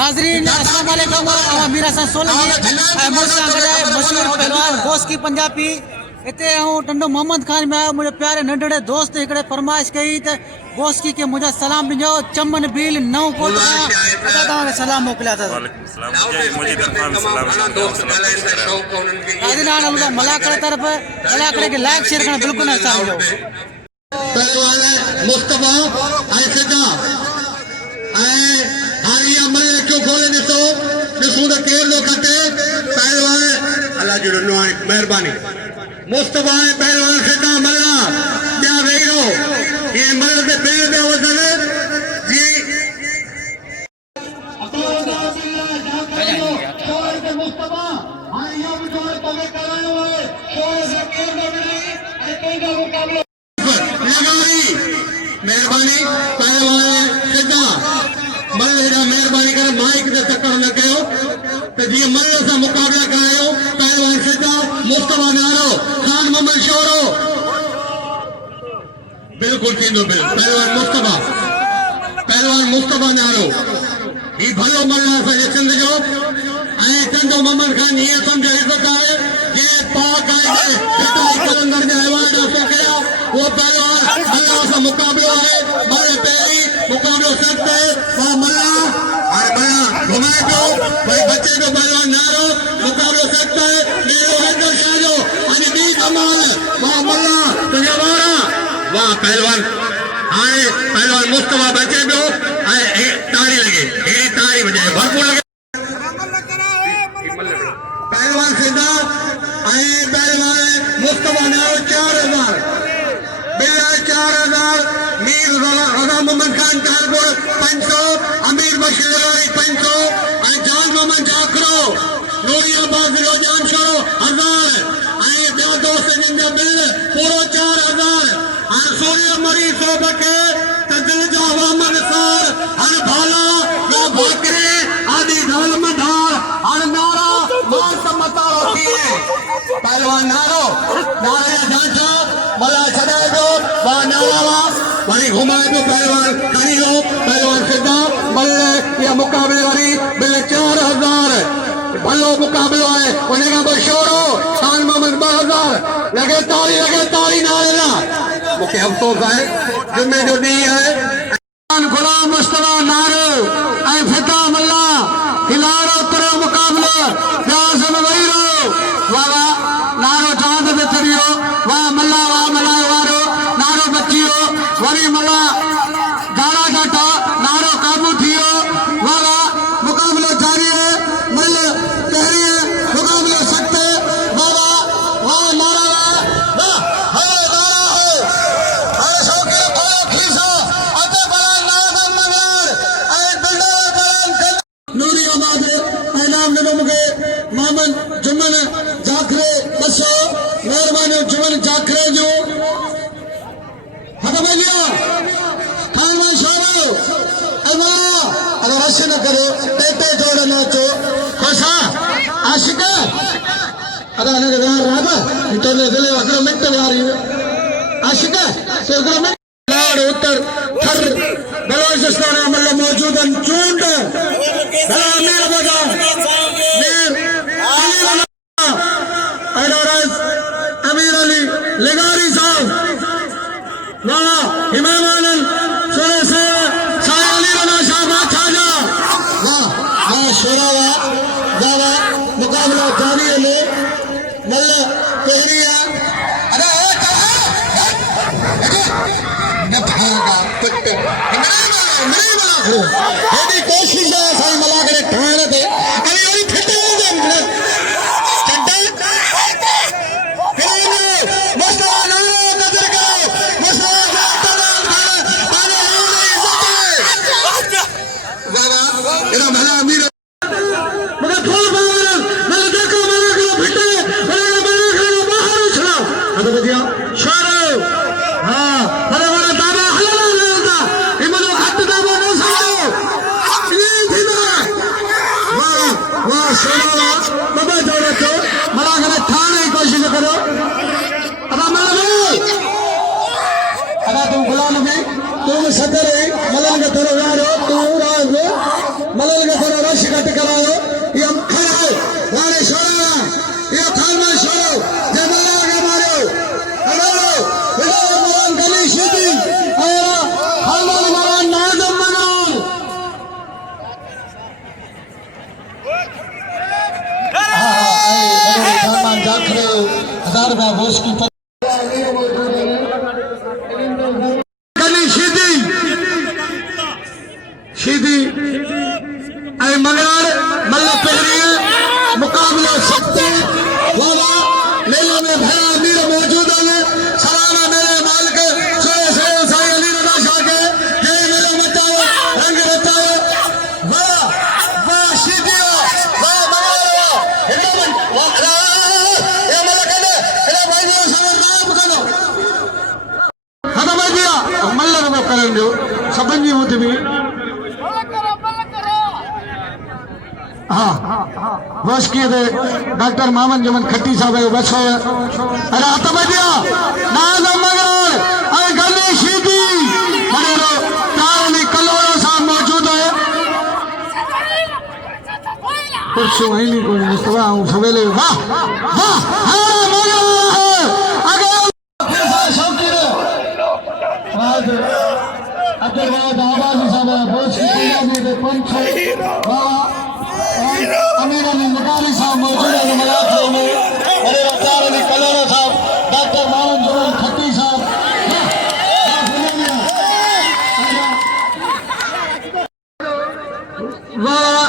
नाजरीन अस्सलाम वालेकुम मीरा सा सोलंकी मुझसे गजाए मशहूर पहलवान बोस की पंजाबी इतने हूँ टंडो मोहम्मद खान में आयो मुझे प्यारे नंढड़े दोस्त इकड़े फरमाइश कई तो बोस की के मुझे सलाम ॾिजो चमन बील नौ कोट का सलाम मोकिलिया था मलाकड़े तरफ मलाकड़े के लाइक शेयर करना बिल्कुल न चाहिए पहलवान मुस्तफा ऐसा हालिया मल्ले क्यों खोले ॾिसो ॾिसूं त केरु थो खटे पहलवान अल्लाह जो ॾिनो आहे महिरबानी मुस्तफा पहलवान खिदा मल्ला ॿिया वेही रहो ये मल ते पेर पिया वधनि जी मुस्तफा हाणे इहो बि जोर तव्हां करायो आहे शोर सां केरु न विढ़े ऐं पंहिंजो मुक़ाबिलो मेहरबानी पहलवान खिदा मल मेहरबानी कर माइक ते चक्कर न कयो त जीअं मल सां मुक़ाबिला करायो पहलवान खिदा मुस्तफा नारो खान मोहम्मद शोरो बिल्कुल थींदो पहलवान मुस्तफा नारो ही भलो मल असांजे सिंध जो ऐं चंदो मोहम्मद खान हीअं सम्झ इज़त आहे जे पाक आहे कलंदर जा अवार्ड हासिल कया वो पहलवान अल्लाह से मुकाबलो है मल्ल तेरी मुकाबलो सख्त है वाह मल्ला और मल्ला घुमाए दो भाई बच्चे को पहलवान नारो मुकाबलो सख्त है मेरो हैदर शाह जो अने बी कमाल वाह मल्ला तुझे वारा वाह पहलवान हाणे पहलवान मुस्तफा बचे पियो ऐं ताड़ी लगे हेड़ी ताड़ी बजे भरपूर लगे पहलवान सिंधा ऐं पहलवान मुस्तफा नारो 4000 4000 मीर रज़ा मोहम्मद खान कानपुर 500 अमीर बशीर 500 ऐं जान मोहम्मद जाखरो नूरी अब्बास रोजान शोरो 1000 ऐं ॿिया दोस्त जिन जा बिल पूरो 4000 ऐं सूर्य मरी सोबके तदिल जा वामन सार हर भाला या भाकरे आदि धर्म धार हर नारा मान सम्मता होती है पहलवान नारो नारे जांचा मला छड़ाए दो वाह नारा वरी घुमाए दो पहलवान खड़ी हो पहलवान खिदा बल्ले या मुकाबले वाली बिल 4000 भलो मुकाबलो है उन्हें का शोरो खान मोहम्मद 2000 लगे ताली नारे ना मुझे अफसोस है जुम्मे जो दी है गुलाम मुस्तफा नारो ऐ फिदा मल्ला हिलारो तरो मुकाबलो प्यास में वही रो वाह नारो चांद पे चढ़ियो वाह मल्ला वारो नारो बचियो वरी मल्ला गाड़ा घाटा नारो काबू थियो वाह मुकाबलो जारी है मल तहरी है मुकाबलो सख्त है वाह नारा वाह हरे नारा है हरे शौकी बोलो खीसा अते बड़ा नाम मगर ऐ बिल्डर करन नूरी आबाद इनाम ने मुके मोहम्मद जुमन जाखरे बसो मेहरबानी जुमन जाखरे जो हद में गया खानवान शोरो अल्लाह अगर ऐसे न करो टेटे जोड़ नाचो खुशा आशिक अगर अने राधा इतने दिले अगर मिनट यारी आशिक तो अगर मिनट लाड़ उत्तर थर बलोचिस्तान अमल मौजूदन चूंड बला मेरा बगा अमीर अली लेगारी साहब वाह इमाम आनंद सोरे से सायली रना शाह बादशाह वाह शोरावा दावा मुकाबला जारी है ले मल्ल तहरिया अरे न भागा पुट नहीं मला हेडी कोशिश है साईं मला करे ठाण दे अरे ओरी फटे दे सदर मलंग थोरो वारो तू राज मलंग थोरो जाखरे 1000 रुपया गोश की शीदी ऐ मगर मल्ल पहरी मुकाबला शक्ति वाला मेले में भया अमीर मौजूद है सलाना मेरे मालिक सोए सोए साई अली रजा शाह के ये मेले मचाओ रंग रचाओ वाह वाह शीदी वाह मगर हिंदुमन ये मल्ल कने ए भाई ने समझ नाम करो खत्म हो गया मल्ल में करेंगे सबंजी होती भी हाँ बस किए थे डॉक्टर मोहम्मद जमन खट्टी साहब है बस हो अरे आता बजिया नाज मगर अरे गली शीदी मगर चावली कलोरो साहब मौजूद है कुछ वही नहीं कोई मुस्तफा हूँ सवेले वाह वाह हाँ मगर अगर शौकीन अगर बाद आवाज़ साहब बस की पूजा में पंच वाह अमीर अली निगारी साहब मौजूद है मलाखों में अरे रफ्तार अली कलोरा साहब डॉक्टर मोहम्मद जमन खट्टी साहब वाह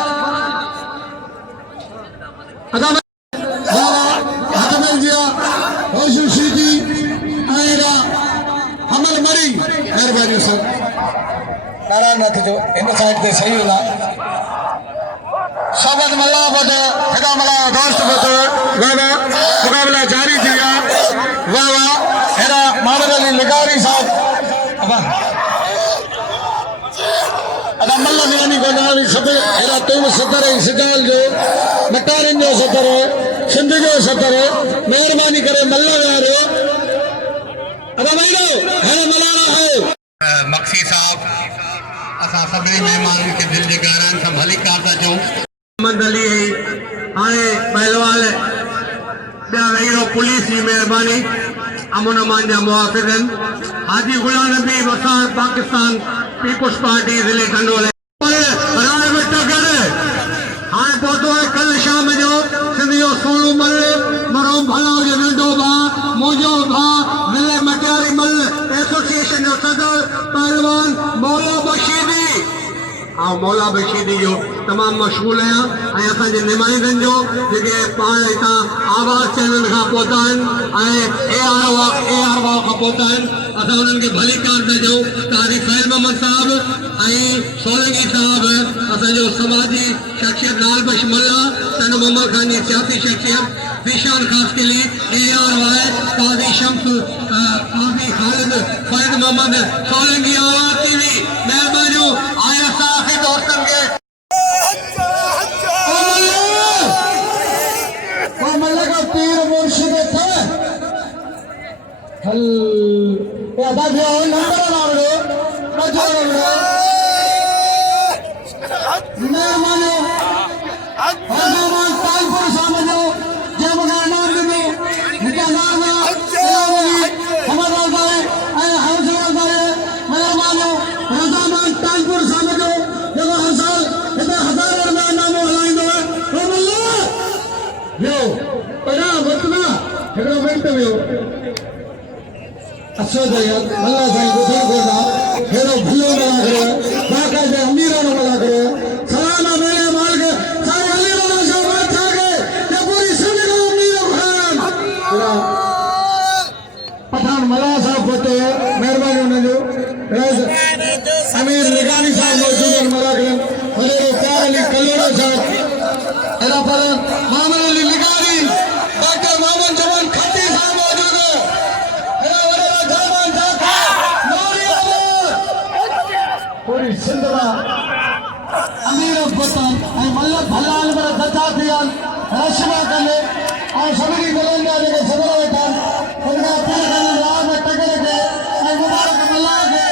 हतमल जिया होशु शीदी आयरा हमल मरी मेहरबानी सर नारायण मत जो इन साइड पे सही होला शबद मल्ला बद फिदा मला दोस्त बद वाह मुकाबला जारी दिया वाह हेरा मोहम्मद अली निगारी साहब अदा मल्ला नियानी को नाली सब हेरा तुम सतर सिजाल जो मटारन जो सतर सिंध जो सतर मेहरबानी करे मल्ला वारो अदा महीनो हेरा मलाना है मक्सी साहब असा सभी मेहमान के दिल जे गारान संभाली कारता जो मोहम्मद अली हाणे पहलवान ॿिया वेही पुलिस जी महिरबानी अमन अमान जा मुआफ़िक़न हाजी गुलाम नबी वसार पाकिस्तान पीपुल्स पार्टी ज़िले खंडोले राय में टकर हाणे पहुतो आहे कल शाम जो सिंधियो सोनू मल मरोम भला जो नंढो भाउ मुंहिंजो भाउ मिले मटियारी मल एसोसिएशन जो सदर पहलवान मौला बशीदी हाँ मौला बशीदी जो तमाम मशगूल आहियां ऐं असांजे नुमाइंदनि जो जेके पाण हितां आवाज़ चैनल खां पहुता आहिनि ऐं AR खां पहुता आहिनि असां उन्हनि खे भली कार था ॾियूं कारी फैज़ मोहम्मद साहब ऐं सोलंगी साहब असांजो समाजी शख्सियत लाल बख्श मल्ला सन मोहम्मद खान जी सियासी शख्सियत ज़ीशान ख़ास के लिए ARY काज़ी शम्स काज़ी खालिद फैज़ मोहम्मद सोलंगी आवाज़ TV महिरबानी आया साफ़ी दोस्तन के मल्ला का पीर मुर्शिद थे हल अदा दिया नंबर लावड़ो मजरो मेहमानो हजमान कानपुर सामने जब गाना में निकालना हमारा गाय हौसला गाय मेहमानो रजामान कानपुर सामने जब हर साल इतना 1000 रुपया नाम हलाइंदो है ओ मल्ला यो पड़ा वतना हेडो मिनट में अच्छो दया मल्ला साईं गुजर गोदा हेरो भलो मला करे बाका जे अमीरा न मला करे सलाना मेरे माल के साईं अली रजा शाह बात गए ये पूरी सिंध का अमीर खान पठान मल्ला साहब होते मेहरबानी उन्हें जो अमीर निगानी साहब मौजूद हैं मला करे मेरे प्यार अली कलोरा साहब एरा पर मोहम्मद अली निगानी डॉक्टर मोहम्मद जमन खट्टी साहब मौजूद है पूरी सिंध में अमीर वतन मल्ल भलाल में सचा थिया रशमा कले और सभी गलंजा जेके सदर वेठा उनका अपील करण राह में टकर के मुबारक मल्ला के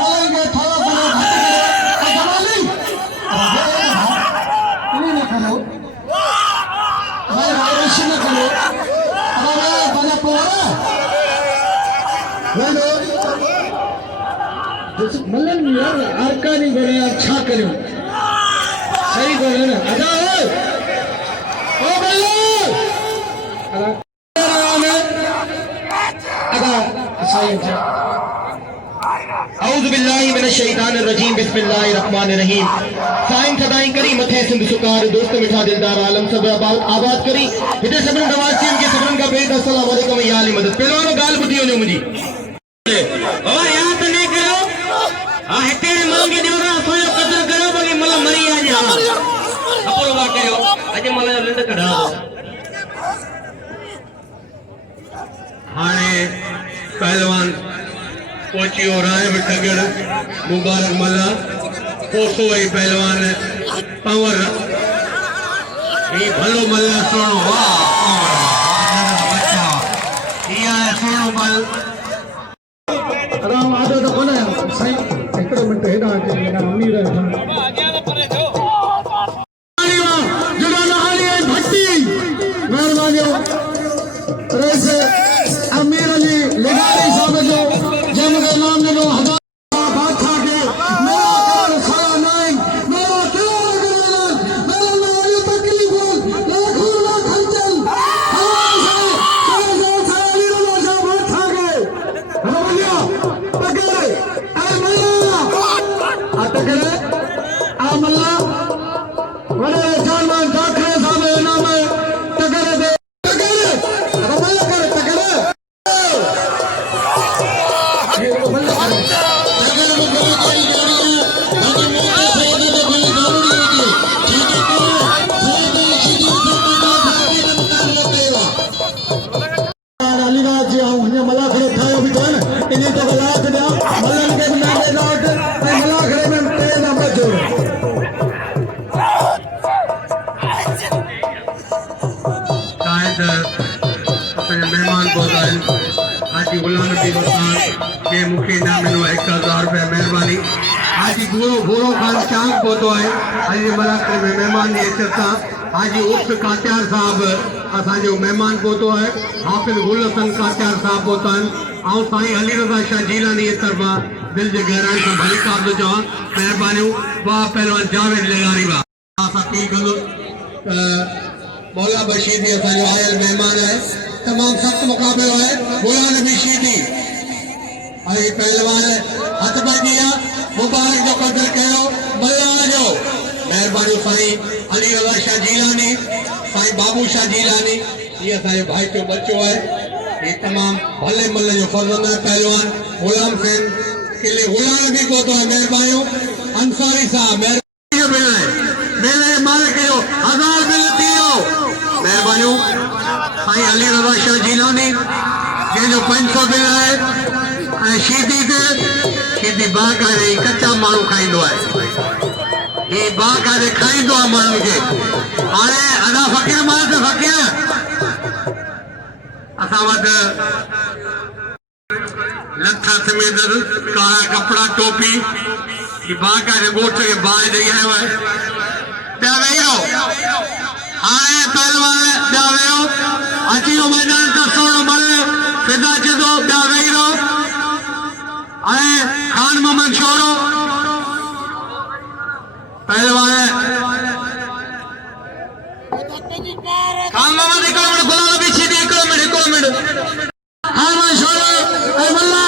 मलई के थोड़ा थोड़ा घट के जमाली इन्हीं ने करो भाई ऋषि ने करो अरे बना पोरा मल्लन यार आरका नहीं करे अच्छा करो सही करो ना अदा हो ओ मल्ला औज़ु बिल्लाहि मिनश शैतानिर रजीम बिस्मिल्लाहिर रहमानिर रहीम। साईं सदाई करी मथे सिंध सुकार दोस्त मिठा दिलदार आलम सब आबाद करी हिते सभिनी नवाज़ियुनि खे सभिनी खां पहिरीं अस्सलाम वालेकुम या अली मदद। पहिरियों ॻाल्हि ॿुधी वञो मुंहिंजी बाबा याद न कयो हां हिते मांगे ॾियो ना सोयो कदर कयो बाक़ी मला मरी आ जा खपरो वा कयो अॼु मला लिंड कढा हाणे पहलवान पहुचियो राय टगड़ मुबारक मला पोसो वही पहलवान पंवर ये भलो मल्ला सोनो वाह बच्चा ये सोनो बल राम आदो तो कोने साईं हिकिड़ो मिंट हेॾां अची वञा अमीर भट्टी महिरबानी रईस अमीर अली लिगारी साहब जो जंहिंखे नाम ॾिनो बादशाह खे मेरा करण सारा नाइन मेरा करण मेरा नाम तकलीफ़ लाखों लाख खर्चल मेहमान बोधाइन हाजी गुलाम नबी वसान के मुखे नाम नो 1000 रुपया मेहरबानी हाजी गोरो खान चांग बोतो है हाजी मलाकर में मेहमान जी इज्जत सां हाजी उर्स कात्यार साहब असा जो मेहमान बोतो है हाफिज गुल हसन कात्यार साहब बोतन आऊं साईं अली रज़ा शाह जीलानी तरफा दिल जे गहराई सां भली कार दो चवां मेहरबानी वाह पहलवान जावेद लेगारी वाह असा पी कंदो मौला बशीर जी असा जो आयल मेहमान है तमाम सख्त मुकाबलो है मौला नबी शीदी आई पहलवान हथ बदिया मुबारक जो कदर कयो मल्ला जो मेहरबानी साईं अली रज़ा शाह जीलानी साईं बाबू शाह जीलानी ये असांजो भाई जो बच्चो है ये तमाम भले मल्ले जो फर्जंद है पहलवान गुलाम हुसैन किले गुलाम नबी को तो मेहरबानी अंसारी साहब मेहरबानी मेरे मालिक जो 1000 बिल दियो मेहरबानी साईं अली रज़ा शाह जीलानी जो 500 बिल है शीदी बाकारे कच्चा माण्हू खाईंदो आहे ये बाकारे खाईंदो आहे माण्हू खे हाणे अदा फ़कीर मां त फ़कीर असां वटि लथा समेत कारा कपड़ा टोपी ये बाकारे ॻोठ खे बाहि ॾेई आयो आहे ॿिया वेही रहो हाणे पहलवान ॿिया वेहो अची वियो मैदान त सोनो मल फिदा चदो ॿिया वेही रहो खान मोहम्मद शोरो पहलवान खान मोहम्मद हिकिड़ो मिनट गुलाम नबी शीदी हिकिड़ो मिनट खान मोहम्मद शोरो ऐं मल्ला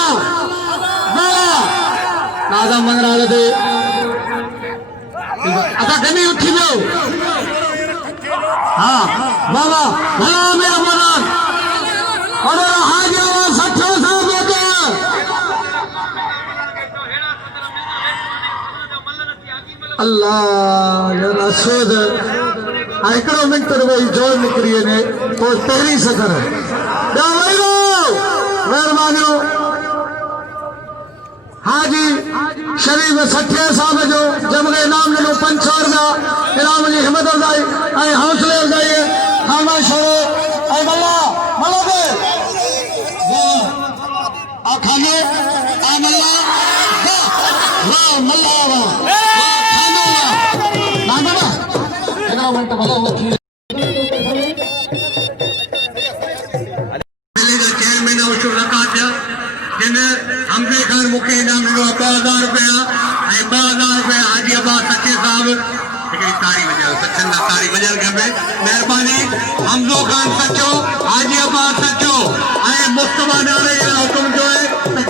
नाज़ा मंगराल ते असां कॾहिं उथी वियो हा बाबा भला मेरा मदान और हाजी सठो साहब अल्लाह यार असद हिकिड़ो मिंट वही जोर निकिरी वञे पोइ पहिरीं सदर ॿिया वही महिरबानी हाजी शरीफ सठिया साहब जो जंहिंखे इनाम ॾिनो 500 रुपया इनाम जी हिम्मत अफ़ज़ाई ऐं हौसले अफ़ज़ाई खाना छोड़ो ऐं मल्ला दे वाह खाने आ मल्ला वाह मल्ला वाह खानो वाह ना बाबा हिकिड़ो मिंट भलो वठी चेयरमैन उशूर रखा पिया जिन हमज़े खान मुखे इनाम ॾिनो 2000 रुपया ऐं 2000 रुपया हाजी अब्बास सचे साहब हिकिड़ी ताड़ी वॼायो सचनि लाइ ताड़ी वॼणु खपे महिरबानी हमज़ो खान सचो हाजी अब्बास सचो ऐं मुस्तफ़ा नाले जो हुकुम जो आहे त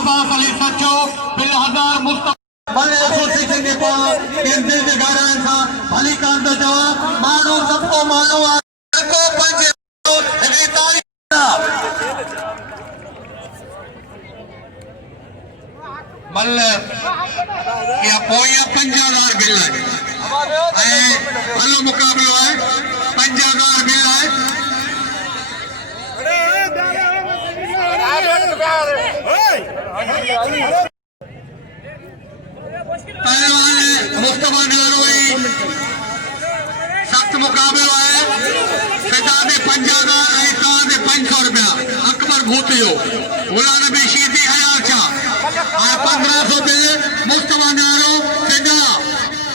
अब्बास अली सचो बिलहज़ार मुस्तफा बने एसोसिएशन के पास केंद्र के गारा इंसान भली कान तो जवाब मानो सबको मानो को पंज अगली तारीख मल या पोया 50,000 बिल है हलो मुकाबलो है 50,000 बिल है पहलवान मुस्तफा नारोई सख्त मुकाबलो है फिजा दे 50,000 है तां दे 500 रुपया अकबर भूतियो गुलाम नबी शीदी हयात छा और 1500 बिल मुस्तफा नारो फिजा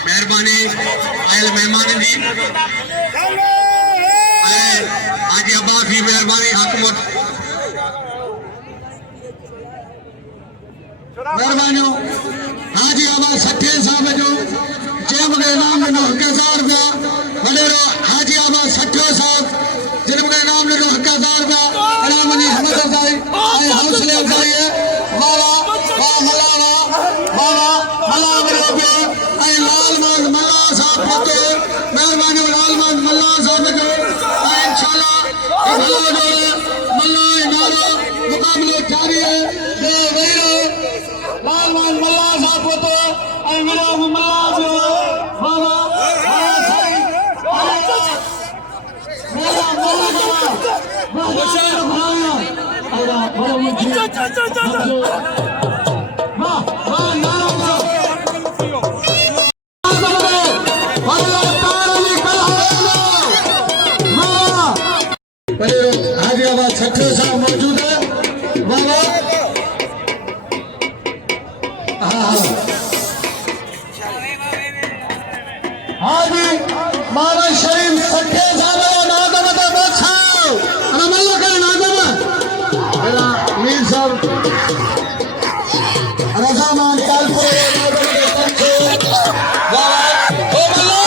मेहरबानी आयल मेहमान जी आज अब्बास की मेहरबानी हकमत मेहरबानी हाजी आबाद 60 साहब जो जय मुगे नाम लो 1000 रुपया वडेरो हाजी आबाद 60 साहब जिन मुगे नाम लो 1000 रुपया अलामनी हमद अफजाई आए हौसले अफजाई है वाला वाह मलावा वाला मला रुपया आए लालमंद मल्ला साहब पते मेहरबानी लालमंद मल्ला साहब जो इंशाल्लाह मल्ला नारो मुकाबले जारी है दे वैरो लालमंद मल्ला साहब पते आई मेरा मल्ला जो बाबा साईं मेरा मल्ला बाबा बड़ा मुझे वाह वाह नारो हाजिराबाद 60 साहब मौजूद है बाबा हाजी मारा शरीफ 60 साहब नादम तो बचाओ अरे मल्ला करे नादम मेरा मीर साहब रजामान कालपुर नादम के पंच बाबा ओ मल्ला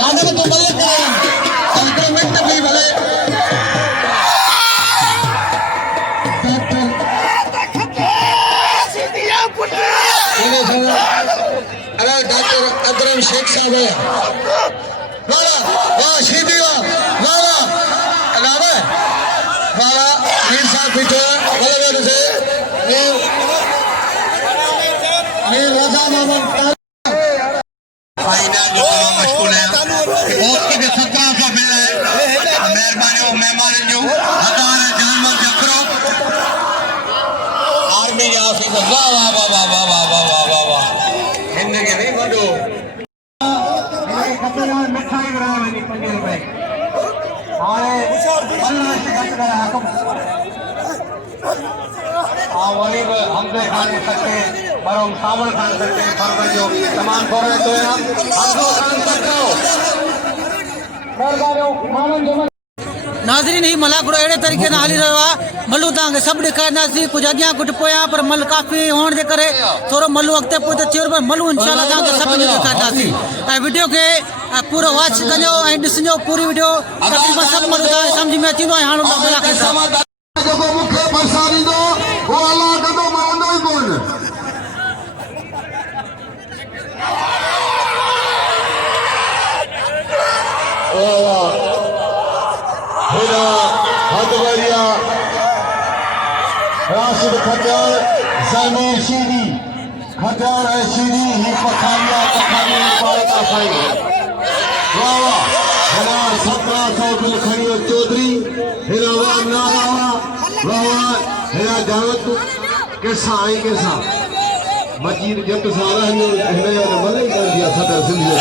नादम तो मल्ला संक्रमित भी भले अरे डॉक्टर अकरम शेख साहब है वाला वाह शीदी वाला अलावा वाला मीर साहब पीछे वाले से ये रजा मोहम्मद फाइनल जो मशगूल है उसके भी 1700 बिल है मेहरबानी और मेहमान जो हज़ार जानवर जकरो आर्मी के ऑफिसर वाह वाह वाह वाह वाह वाह वाह वाह वाह वाह हिंद के नहीं बंदो मेरे खतरनाक मिठाई बना मेरी 5 रुपए और मल्ला से खतरा हकम वही हमसे खाने सकते पर हम सावल खान सकते हैं फर्क जो सामान खोल रहे तो हमको खान सकते हो नाज़रीन ही मलाकड़ो अड़े तरीक़े सां हली रहियो आहे मल्लू तव्हांखे सभु ॾेखारींदासीं कुझु अॻियां कुझु पोयां पर मल काफ़ी हुअण जे करे थोरो मल्लू अॻिते पोइ थियो पर मल्लू इंशाल्लाह तव्हांखे सभिनी ॾेखारींदासीं ऐं वीडियो खे पूरो वॉच कजो ऐं ॾिसजो पूरी वीडियो तक़रीबन सभु मल्लू तव्हांखे सम्झ में अची वेंदो ऐं हाणे मलाक साहब जेको मूंखे फसा ॾींदो उहो अलाह कंदो मां वंदो ई कोन हेॾा हथवरिया राशिद खटियार ज़मीर शीदी खटियार ऐं शीदी ही पखानिया पारका साईं वाह वाह हेॾा 1700 बिल खणी चौधरी हेॾा वाह नारा वाह वाह हेॾा जावत कैसा आई कैसा मजीद जट सारा हिन जो मले कर दिया सदर सिंधी